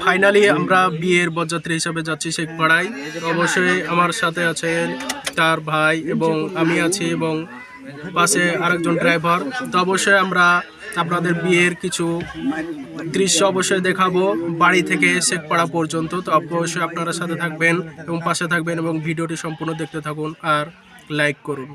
Finally আমরা বিয়ের বরযাত্রী হিসাবে যাচ্ছি শেখপাড়ায়। তো অবশ্যই আমার সাথে আছেন তার ভাই এবং আমি আছি এবং পাশে আরেকজন ড্রাইভার। তো অবশ্যই আমরা আপনাদের বিয়ের কিছু দৃশ্য অবশ্যই দেখাবো বাড়ি থেকে শেখপাড়া পর্যন্ত। তো অবশ্যই আপনারা সাথে থাকবেন এবং পাশে থাকবেন এবং ভিডিওটি সম্পূর্ণ দেখতে থাকুন আর লাইক করুন।